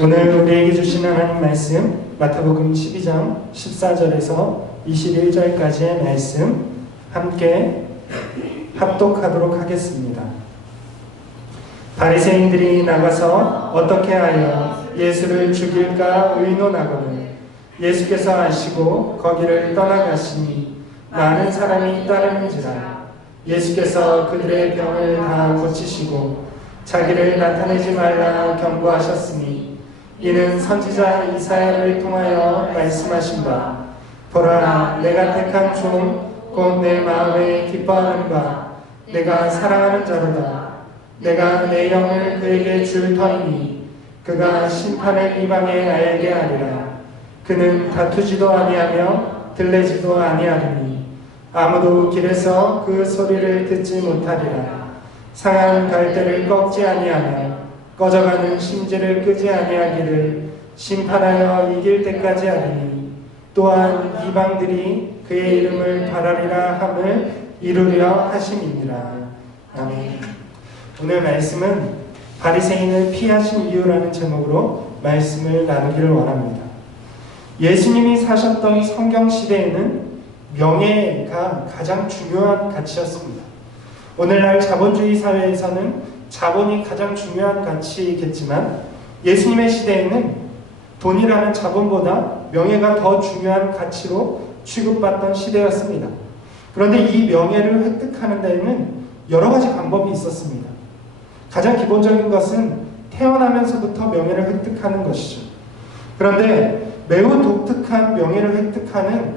오늘 우리에게 주신 하나님 말씀 마태복음 12장 14절에서 21절까지의 말씀 함께 합독하도록 하겠습니다. 바리새인들이 나가서 어떻게 하여 예수를 죽일까 의논하거든 예수께서 아시고 거기를 떠나가시니 많은 사람이 따르는지라. 예수께서 그들의 병을 다 고치시고 자기를 나타내지 말라 경고하셨으니 이는 선지자 이사야를 통하여 말씀하신 바 보라 내가 택한 종 곧 내 마음에 기뻐하는 바 내가 사랑하는 자로다. 내가 내 영을 그에게 줄 터이니 그가 심판을 이방에 알게 하리라. 그는 다투지도 아니하며 들레지도 아니하리니 아무도 길에서 그 소리를 듣지 못하리라. 상한 갈대를 꺾지 아니하며 꺼져가는 심지를 끄지 아니하기를 심판하여 이길 때까지 하리니 또한 이방들이 그의 이름을 바라리라 함을 이루려 하심이니라. 아멘. 오늘 말씀은 바리새인을 피하신 이유라는 제목으로 말씀을 나누기를 원합니다. 예수님이 사셨던 성경 시대에는 명예가 가장 중요한 가치였습니다. 오늘날 자본주의 사회에서는 자본이 가장 중요한 가치이겠지만 예수님의 시대에는 돈이라는 자본보다 명예가 더 중요한 가치로 취급받던 시대였습니다. 그런데 이 명예를 획득하는 데에는 여러 가지 방법이 있었습니다. 가장 기본적인 것은 태어나면서부터 명예를 획득하는 것이죠. 그런데 매우 독특한 명예를 획득하는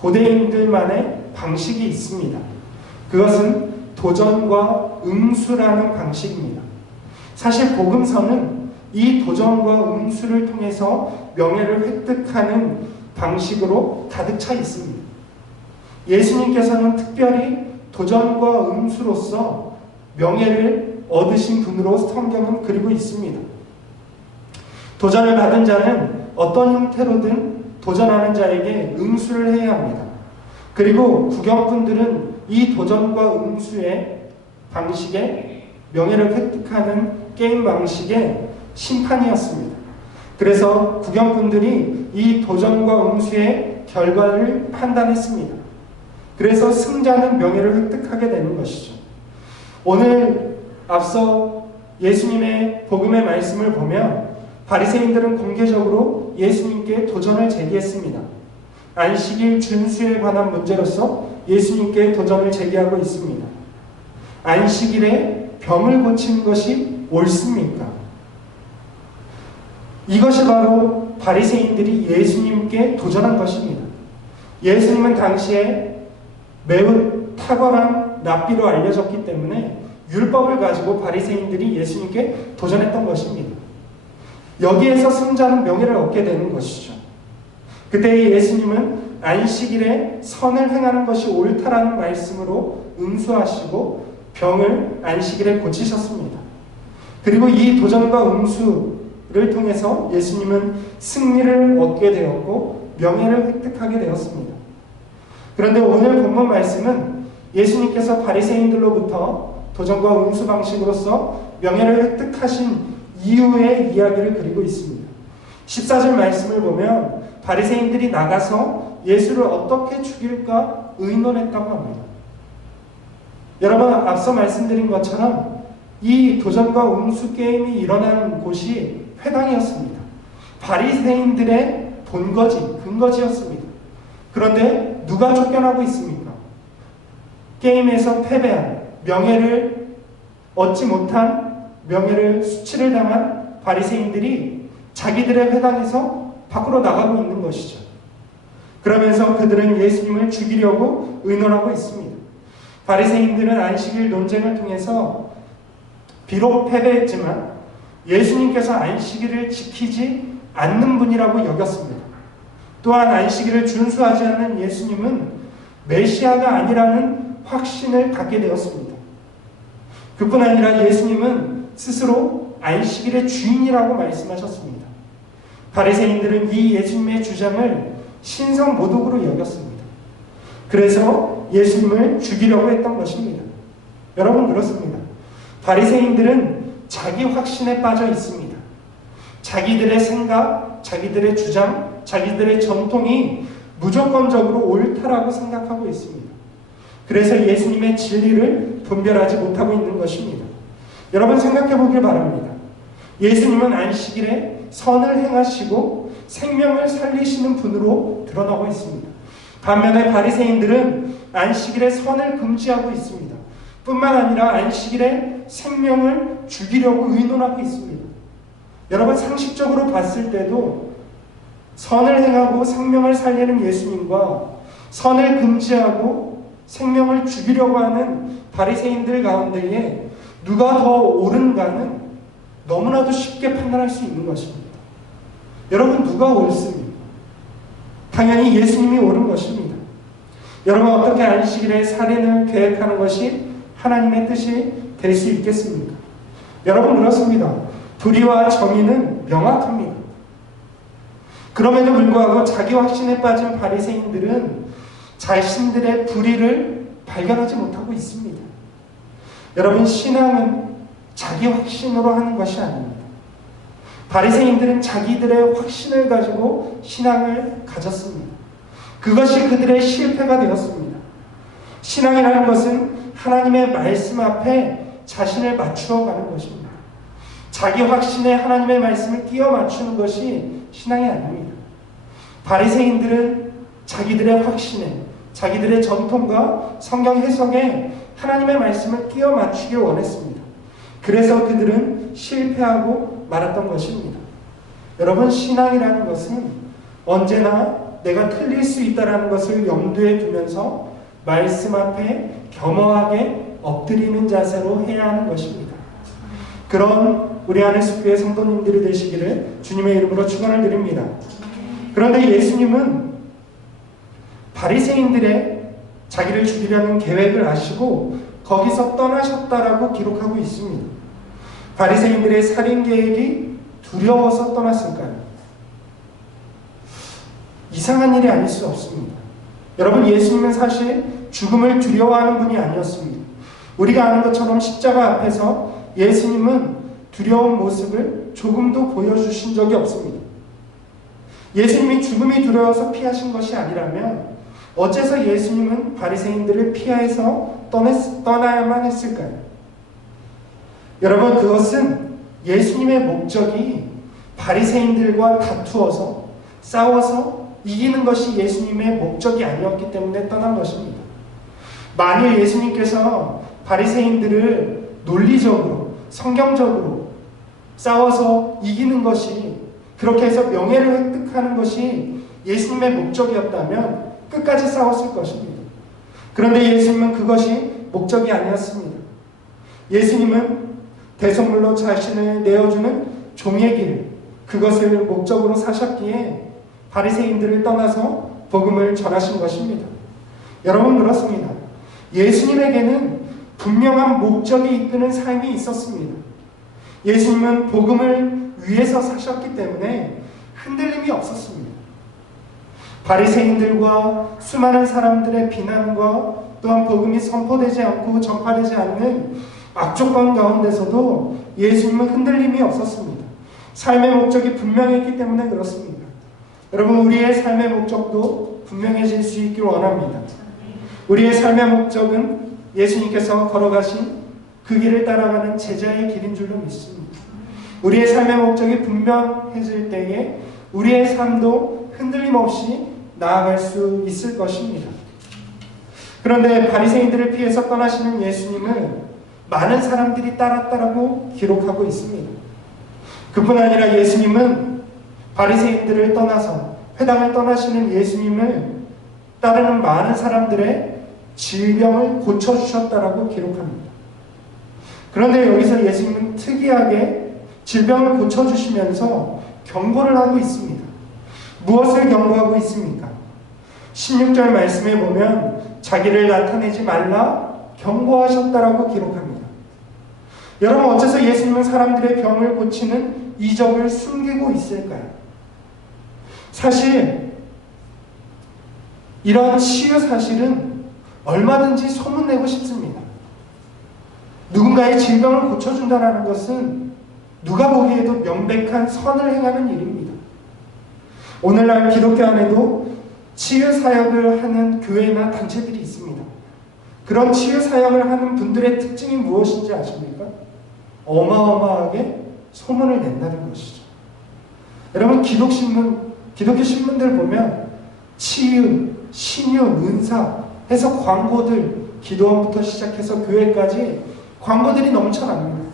고대인들만의 방식이 있습니다. 그것은 도전과 응수라는 방식입니다. 사실 복음서는 이 도전과 응수를 통해서 명예를 획득하는 방식으로 가득 차 있습니다. 예수님께서는 특별히 도전과 응수로서 명예를 얻으신 분으로 성경은 그리고 있습니다. 도전을 받은 자는 어떤 형태로든 도전하는 자에게 응수를 해야 합니다. 그리고 구경꾼들은 이 도전과 응수의 방식에 명예를 획득하는 게임 방식의 심판이었습니다. 그래서 구경꾼들이 이 도전과 응수의 결과를 판단했습니다. 그래서 승자는 명예를 획득하게 되는 것이죠. 오늘 앞서 예수님의 복음의 말씀을 보면 바리새인들은 공개적으로 예수님께 도전을 제기했습니다. 안식일 준수에 관한 문제로서 예수님께 도전을 제기하고 있습니다. 안식일에 병을 고치는 것이 옳습니까? 이것이 바로 바리새인들이 예수님께 도전한 것입니다. 예수님은 당시에 매우 탁월한 랍비로 알려졌기 때문에 율법을 가지고 바리새인들이 예수님께 도전했던 것입니다. 여기에서 승자는 명예를 얻게 되는 것이죠. 그때 예수님은 안식일에 선을 행하는 것이 옳다라는 말씀으로 응수하시고 병을 안식일에 고치셨습니다. 그리고 이 도전과 응수를 통해서 예수님은 승리를 얻게 되었고 명예를 획득하게 되었습니다. 그런데 오늘 본문 말씀은 예수님께서 바리새인들로부터 도전과 응수 방식으로서 명예를 획득하신 이후의 이야기를 그리고 있습니다. 14절 말씀을 보면 바리새인들이 나가서 예수를 어떻게 죽일까 의논했다고 합니다. 여러분 앞서 말씀드린 것처럼 이 도전과 응수 게임이 일어난 곳이 회당이었습니다. 바리새인들의 본거지, 근거지였습니다. 그런데 누가 쫓겨나고 있습니까? 게임에서 패배한, 명예를 얻지 못한, 명예를 수치를 당한 바리새인들이 자기들의 회당에서 밖으로 나가고 있는 것이죠. 그러면서 그들은 예수님을 죽이려고 의논하고 있습니다. 바리새인들은 안식일 논쟁을 통해서 비록 패배했지만 예수님께서 안식일을 지키지 않는 분이라고 여겼습니다. 또한 안식일을 준수하지 않는 예수님은 메시아가 아니라는 확신을 갖게 되었습니다. 그뿐 아니라 예수님은 스스로 안식일의 주인이라고 말씀하셨습니다. 바리새인들은 이 예수님의 주장을 신성모독으로 여겼습니다. 그래서 예수님을 죽이려고 했던 것입니다. 여러분 그렇습니다. 바리새인들은 자기 확신에 빠져 있습니다. 자기들의 생각, 자기들의 주장, 자기들의 전통이 무조건적으로 옳다라고 생각하고 있습니다. 그래서 예수님의 진리를 분별하지 못하고 있는 것입니다. 여러분 생각해 보길 바랍니다. 예수님은 안식일에 선을 행하시고 생명을 살리시는 분으로 드러나고 있습니다. 반면에 바리새인들은 안식일에 선을 금지하고 있습니다. 뿐만 아니라 안식일에 생명을 죽이려고 의논하고 있습니다. 여러분 상식적으로 봤을 때도 선을 행하고 생명을 살리는 예수님과 선을 금지하고 생명을 죽이려고 하는 바리새인들 가운데에 누가 더 옳은가는 너무나도 쉽게 판단할 수 있는 것입니다. 여러분 누가 옳습니까? 당연히 예수님이 옳은 것입니다. 여러분 어떻게 안식일에 살인을 계획하는 것이 하나님의 뜻이 될 수 있겠습니까? 여러분 그렇습니다. 불의와 정의는 명확합니다. 그럼에도 불구하고 자기 확신에 빠진 바리새인들은 자신들의 불의를 발견하지 못하고 있습니다. 여러분 신앙은 자기 확신으로 하는 것이 아닙니다. 바리새인들은 자기들의 확신을 가지고 신앙을 가졌습니다. 그것이 그들의 실패가 되었습니다. 신앙이라는 것은 하나님의 말씀 앞에 자신을 맞추어 가는 것입니다. 자기 확신에 하나님의 말씀을 끼워 맞추는 것이 신앙이 아닙니다. 바리새인들은 자기들의 확신에, 자기들의 전통과 성경 해석에 하나님의 말씀을 끼워 맞추길 원했습니다. 그래서 그들은 실패하고 말았던 것입니다. 여러분 신앙이라는 것은 언제나 내가 틀릴 수 있다는 것을 염두에 두면서 말씀 앞에 겸허하게 엎드리는 자세로 해야 하는 것입니다. 그런 우리 안에서교회 성도님들이 되시기를 주님의 이름으로 축원을 드립니다. 그런데 예수님은 바리새인들의 자기를 죽이려는 계획을 아시고 거기서 떠나셨다라고 기록하고 있습니다. 바리새인들의 살인 계획이 두려워서 떠났을까요? 이상한 일이 아닐 수 없습니다. 여러분 예수님은 사실 죽음을 두려워하는 분이 아니었습니다. 우리가 아는 것처럼 십자가 앞에서 예수님은 두려운 모습을 조금도 보여주신 적이 없습니다. 예수님이 죽음이 두려워서 피하신 것이 아니라면 어째서 예수님은 바리새인들을 피해서 떠나야만 했을까요? 여러분 그것은 예수님의 목적이 바리새인들과 다투어서 싸워서 이기는 것이 예수님의 목적이 아니었기 때문에 떠난 것입니다. 만일 예수님께서 바리새인들을 논리적으로 성경적으로 싸워서 이기는 것이 그렇게 해서 명예를 획득하는 것이 예수님의 목적이었다면 끝까지 싸웠을 것입니다. 그런데 예수님은 그것이 목적이 아니었습니다. 예수님은 대속물로 자신을 내어주는 종의 길, 그것을 목적으로 사셨기에 바리새인들을 떠나서 복음을 전하신 것입니다. 여러분 그렇습니다. 예수님에게는 분명한 목적이 이끄는 삶이 있었습니다. 예수님은 복음을 위해서 사셨기 때문에 흔들림이 없었습니다. 바리새인들과 수많은 사람들의 비난과 또한 복음이 선포되지 않고 전파되지 않는 악조건 가운데서도 예수님은 흔들림이 없었습니다. 삶의 목적이 분명했기 때문에 그렇습니다. 여러분 우리의 삶의 목적도 분명해질 수 있길 원합니다. 우리의 삶의 목적은 예수님께서 걸어가신 그 길을 따라가는 제자의 길인 줄로 믿습니다. 우리의 삶의 목적이 분명해질 때에 우리의 삶도 흔들림 없이 나아갈 수 있을 것입니다. 그런데 바리새인들을 피해서 떠나시는 예수님을 많은 사람들이 따랐다라고 기록하고 있습니다. 그뿐 아니라 예수님은 바리새인들을 떠나서 회당을 떠나시는 예수님을 따르는 많은 사람들의 질병을 고쳐주셨다라고 기록합니다. 그런데 여기서 예수님은 특이하게 질병을 고쳐주시면서 경고를 하고 있습니다. 무엇을 경고하고 있습니까? 16절 말씀에 보면 자기를 나타내지 말라 경고하셨다라고 기록합니다. 여러분 어째서 예수님은 사람들의 병을 고치는 이적을 숨기고 있을까요? 사실 이런 치유 사실은 얼마든지 소문내고 싶습니다. 누군가의 질병을 고쳐준다는 것은 누가 보기에도 명백한 선을 행하는 일입니다. 오늘날 기독교 안에도 치유 사역을 하는 교회나 단체들이 있습니다. 그런 치유 사역을 하는 분들의 특징이 무엇인지 아십니까? 어마어마하게 소문을 낸다는 것이죠. 여러분, 기독교 신문들 보면 치유, 신유, 은사 해서 광고들, 기도원부터 시작해서 교회까지 광고들이 넘쳐납니다.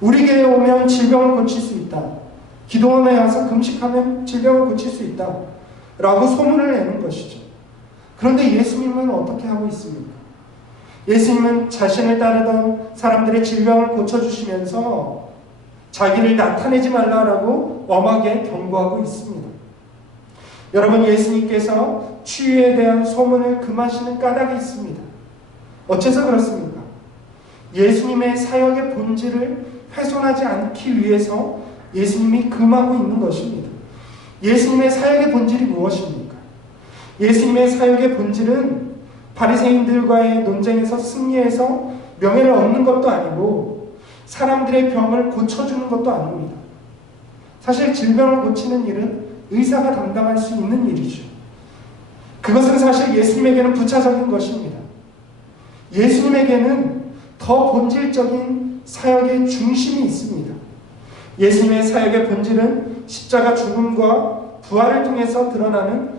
우리 교회에 오면 질병을 고칠 수 있다. 기도원에 와서 금식하면 질병을 고칠 수 있다. 라고 소문을 내는 것이죠. 그런데 예수님은 어떻게 하고 있습니까? 예수님은 자신을 따르던 사람들의 질병을 고쳐주시면서 자기를 나타내지 말라라고 엄하게 경고하고 있습니다. 여러분, 예수님께서 치유에 대한 소문을 금하시는 까닭이 있습니다. 어째서 그렇습니까? 예수님의 사역의 본질을 훼손하지 않기 위해서 예수님이 금하고 있는 것입니다. 예수님의 사역의 본질이 무엇입니까? 예수님의 사역의 본질은 바리새인들과의 논쟁에서 승리해서 명예를 얻는 것도 아니고 사람들의 병을 고쳐주는 것도 아닙니다. 사실 질병을 고치는 일은 의사가 담당할 수 있는 일이죠. 그것은 사실 예수님에게는 부차적인 것입니다. 예수님에게는 더 본질적인 사역의 중심이 있습니다. 예수님의 사역의 본질은 십자가 죽음과 부활을 통해서 드러나는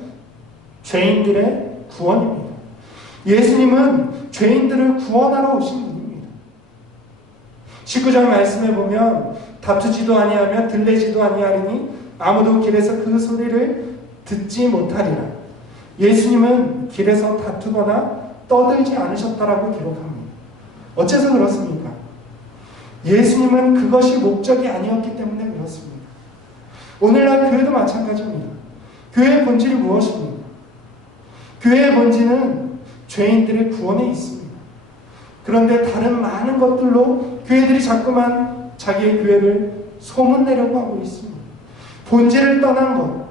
죄인들의 구원입니다. 예수님은 죄인들을 구원하러 오신 분입니다. 19절 말씀에 보면 다투지도 아니하며 들레지도 아니하리니 아무도 길에서 그 소리를 듣지 못하리라. 예수님은 길에서 다투거나 떠들지 않으셨다라고 기록합니다. 어째서 그렇습니까? 예수님은 그것이 목적이 아니었기 때문에 그렇습니다. 오늘날 교회도 마찬가지입니다. 교회의 본질이 무엇입니까? 교회의 본질은 죄인들의 구원에 있습니다. 그런데 다른 많은 것들로 교회들이 자꾸만 자기의 교회를 소문내려고 하고 있습니다. 본질을 떠난 것,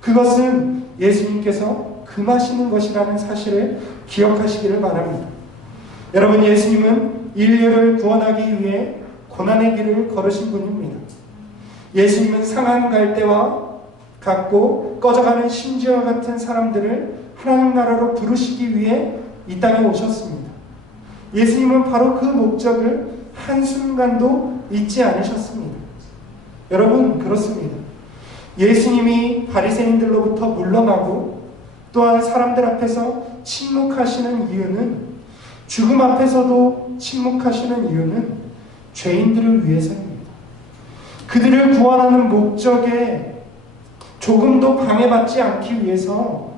그것은 예수님께서 금하시는 것이라는 사실을 기억하시기를 바랍니다. 여러분, 예수님은 인류를 구원하기 위해 고난의 길을 걸으신 분입니다. 예수님은 상한 갈대와 같고 꺼져가는 심지와 같은 사람들을 하나님 나라로 부르시기 위해 이 땅에 오셨습니다. 예수님은 바로 그 목적을 한순간도 잊지 않으셨습니다. 여러분, 그렇습니다. 예수님이 바리새인들로부터 물러나고 또한 사람들 앞에서 침묵하시는 이유는, 죽음 앞에서도 침묵하시는 이유는 죄인들을 위해서입니다. 그들을 구원하는 목적에 조금도 방해받지 않기 위해서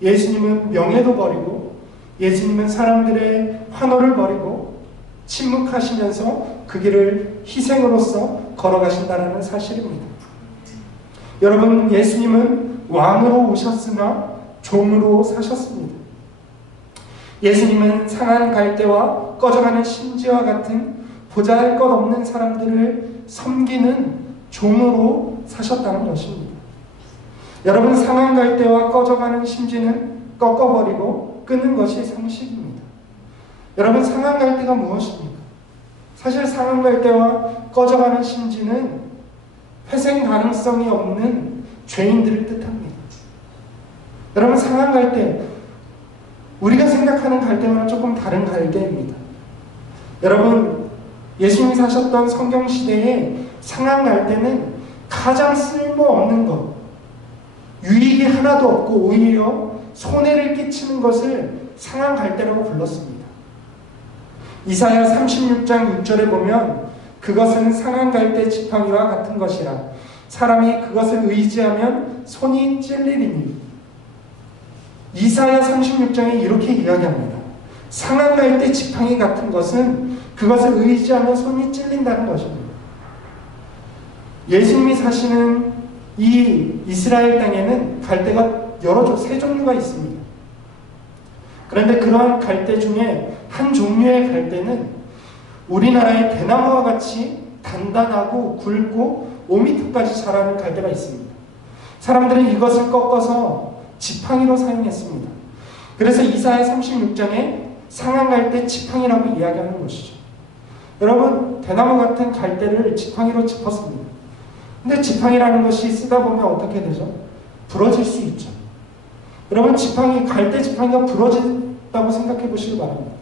예수님은 명예도 버리고 예수님은 사람들의 환호를 버리고 침묵하시면서 그 길을 희생으로서 걸어가신다는 사실입니다. 여러분, 예수님은 왕으로 오셨으나 종으로 사셨습니다. 예수님은 상한 갈대와 꺼져가는 심지와 같은 보잘것없는 사람들을 섬기는 종으로 사셨다는 것입니다. 여러분, 상한 갈대와 꺼져가는 심지는 꺾어버리고 끄는 것이 상식입니다. 여러분, 상한 갈대가 무엇입니까? 사실 상한 갈대와 꺼져가는 심지는 회생 가능성이 없는 죄인들을 뜻합니다. 여러분, 상한 갈대, 우리가 생각하는 갈대와는 조금 다른 갈대입니다. 여러분, 예수님이 사셨던 성경시대에 상한 갈대는 가장 쓸모없는 것, 유익이 하나도 없고 오히려 손해를 끼치는 것을 상한 갈대라고 불렀습니다. 이사야 36장 6절에 보면 그것은 상한 갈대 지팡이와 같은 것이라 사람이 그것을 의지하면 손이 찔리리니. 이사야 36장에 이렇게 이야기합니다. 상한 갈대 지팡이 같은 것은 그것을 의지하면 손이 찔린다는 것입니다. 예수님이 사시는 이 이스라엘 땅에는 갈대가 세 종류가 있습니다. 그런데 그러한 갈대 중에 한 종류의 갈대는 우리나라의 대나무와 같이 단단하고 굵고 5m까지 자라는 갈대가 있습니다. 사람들은 이것을 꺾어서 지팡이로 사용했습니다. 그래서 이사야 36장에 상한 갈대 지팡이라고 이야기하는 것이죠. 여러분, 대나무 같은 갈대를 지팡이로 짚었습니다. 근데 지팡이라는 것이 쓰다 보면 어떻게 되죠? 부러질 수 있죠. 여러분, 갈대 지팡이가 부러진다고 생각해 보시기 바랍니다.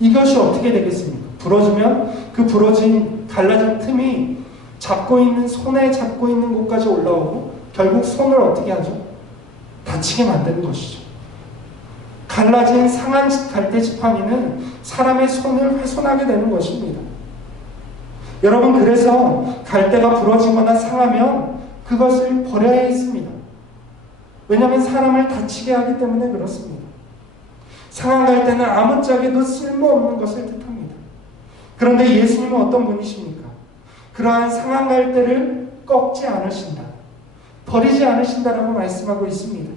이것이 어떻게 되겠습니까? 부러지면 그 부러진 갈라진 틈이 손에 잡고 있는 곳까지 올라오고 결국 손을 어떻게 하죠? 다치게 만드는 것이죠. 갈라진 상한 갈대 지팡이는 사람의 손을 훼손하게 되는 것입니다. 여러분, 그래서 갈대가 부러지거나 상하면 그것을 버려야 했습니다. 왜냐하면 사람을 다치게 하기 때문에 그렇습니다. 상한 갈대는 아무짝에도 쓸모없는 것을 뜻합니다. 그런데 예수님은 어떤 분이십니까? 그러한 상한 갈대를 꺾지 않으신다, 버리지 않으신다라고 말씀하고 있습니다.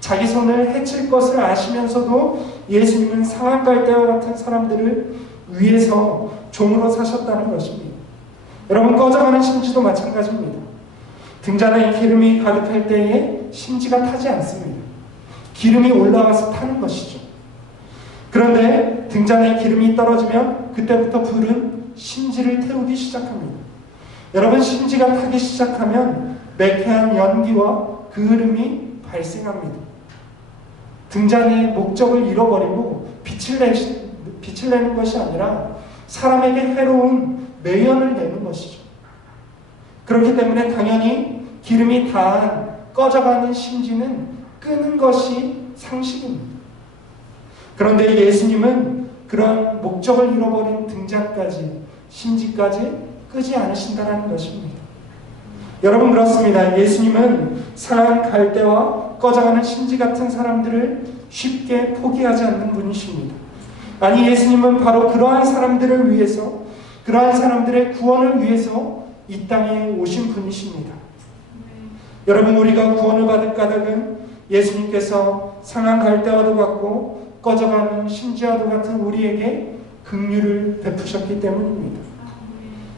자기 손을 해칠 것을 아시면서도 예수님은 상한 갈대와 같은 사람들을 위해서 종으로 사셨다는 것입니다. 여러분, 꺼져가는 심지도 마찬가지입니다. 등잔에 기름이 가득할 때에 심지가 타지 않습니다. 기름이 올라와서 타는 것이죠. 그런데 등잔에 기름이 떨어지면 그때부터 불은 심지를 태우기 시작합니다. 여러분, 심지가 타기 시작하면 매캐한 연기와 그을음이 발생합니다. 등잔의 목적을 잃어버리고 빛을 내는 것이 아니라 사람에게 해로운 매연을 내는 것이죠. 그렇기 때문에 당연히 기름이 닿은 꺼져가는 심지는 끄는 것이 상식입니다. 그런데 예수님은 그런 목적을 잃어버린 등잔까지, 심지까지 끄지 않으신다는 것입니다. 여러분, 그렇습니다. 예수님은 상한 갈대와 꺼져가는 심지 같은 사람들을 쉽게 포기하지 않는 분이십니다. 아니, 예수님은 바로 그러한 사람들을 위해서, 그러한 사람들의 구원을 위해서 이 땅에 오신 분이십니다. 여러분, 우리가 구원을 받을 까닭은 예수님께서 상한 갈대와도 같고 꺼져가는 심지와도 같은 우리에게 긍휼을 베푸셨기 때문입니다.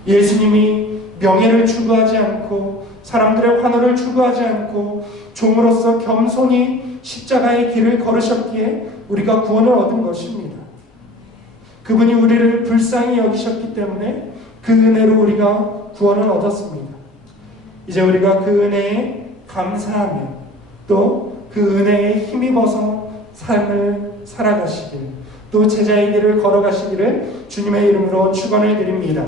예수님이 명예를 추구하지 않고 사람들의 환호를 추구하지 않고 종으로서 겸손히 십자가의 길을 걸으셨기에 우리가 구원을 얻은 것입니다. 그분이 우리를 불쌍히 여기셨기 때문에 그 은혜로 우리가 구원을 얻었습니다. 이제 우리가 그 은혜에 감사하며 또 그 은혜에 힘입어서 삶을 살아가시길, 또 제자의 길을 걸어가시기를 주님의 이름으로 축원을 드립니다.